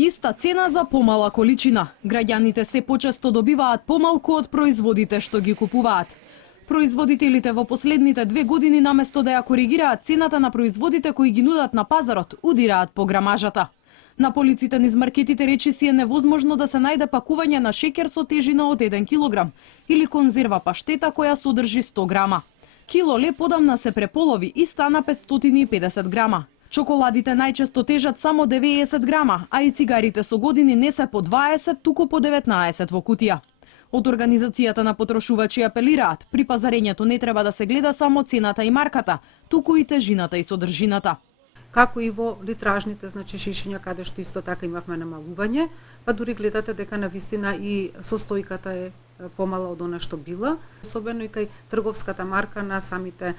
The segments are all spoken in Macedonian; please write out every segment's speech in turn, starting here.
Иста цена за помала количина. Граѓаните се почесто добиваат помалку од производите што ги купуваат. Производителите во последните 2 години наместо да ја коригираат цената на производите кои ги нудат на пазарот, удираат по грамажата. На полиците низ маркетите речиси е невозможно да се најде пакување на шеќер со тежина од 1 килограм или конзерва паштета која содржи 100 грама. Кило леп одамна се преполови и стана 550 грама. Чоколадите најчесто тежат само 90 грама, а и цигарите со години не се по 20, туку по 19 во кутија. Од Организацијата на потрошувачи апелираат, при пазарењето не треба да се гледа само цената и марката, туку и тежината и содржината. Како и во литражните, значи шишиња, каде што исто така имавме намалување, па дури гледате дека навистина и состојката е помала од она што била, особено и кај трговската марка на самите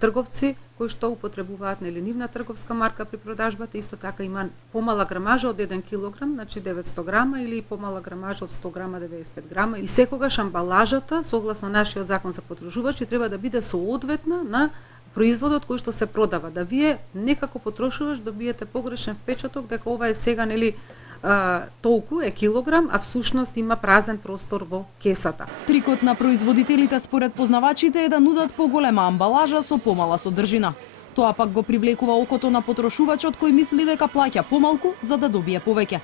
трговци кои што употребуваат нивна трговска марка при продажбата, исто така има помала грамажа од 1 килограм, значи 900 грама или помала грамажа од 100 грама, 95 грама. И секогаш амбалажата, согласно нашиот закон за потрошувачи, треба да биде соодветна на производот кој што се продава, да вие некако потрошуваш добиете погрешен впечаток дека ова е сега толку е килограм, а всушност има празен простор во кесата. Трикот на производителите според познавачите е да нудат поголема амбалажа со помала содржина. Тоа пак го привлекува окото на потрошувачот кој мисли дека плаќа помалку за да добие повеќе.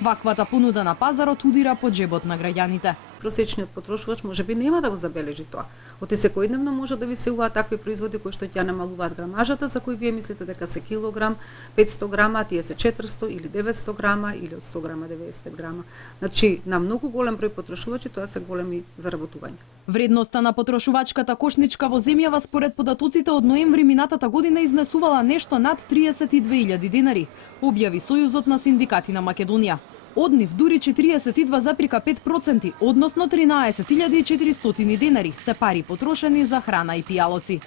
Ваквата понуда на пазарот удира по џебот на граѓаните. Просечниот потрошувач можеби нема да го забележи тоа. Оти секојдневно може да ви се уваат такви производи кои што ќе намалуваат грамажата, за кои вие мислите дека се килограм, 500 грама, тие се 400 или 900 грама или од 100 грама 95 грама. Значи, на многу голем број потрошувачи тоа се големи заработувања. Вредноста на потрошувачката кошничка во земјава според податоците од ноември минатата година изнесувала нешто над 32.000 денари, објави Сојузот на синдикати на Македонија. Од нив дури 42,5%, односно 13.400 денари се пари потрошени за храна и пијалоци.